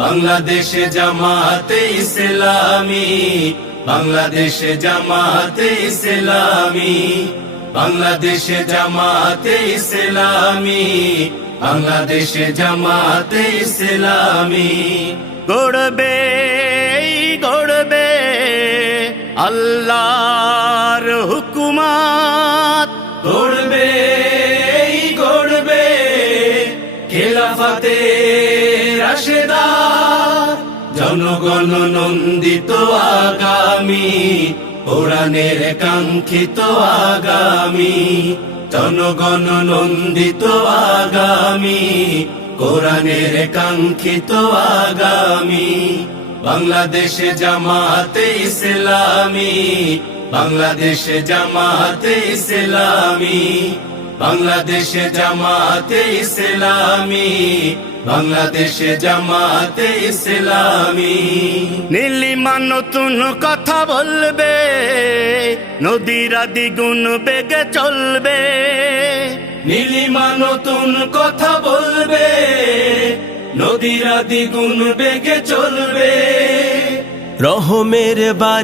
বাংলাদেশে জামাতে ইসলামী, বাংলাদেশে জামাতে ইসলামী, বাংলাদেশে জামাতে ইসলামী, বাংলাদেশে জামাতে ইসলামী। গড়বে গড়বে আল্লাহর হুকুমত, গড়বে গড়বে খেলাফতে রাশেদা, জনগণ নন্দিত আগামী, কোরআনের কাঙ্ক্ষিত আগামী, জনগণ নন্দিত আগামী, কোরআনের কাঙ্ক্ষিত আগামী। বাংলাদেশে জামাতে ইসলামী, বাংলাদেশে জামাতে ইসলামী, বাংলাদেশে জামাতে ইসলামী, বাংলাদেশে জামাতে ইসলামী। নীলিমা নতুন কথা বলবে, নদীরা দ্বিগুণ বেগে চলবে, নীলিমা নতুন কথা বলবে, নদীরা দ্বিগুণ বেগে চলবে। রহমের বাড়ি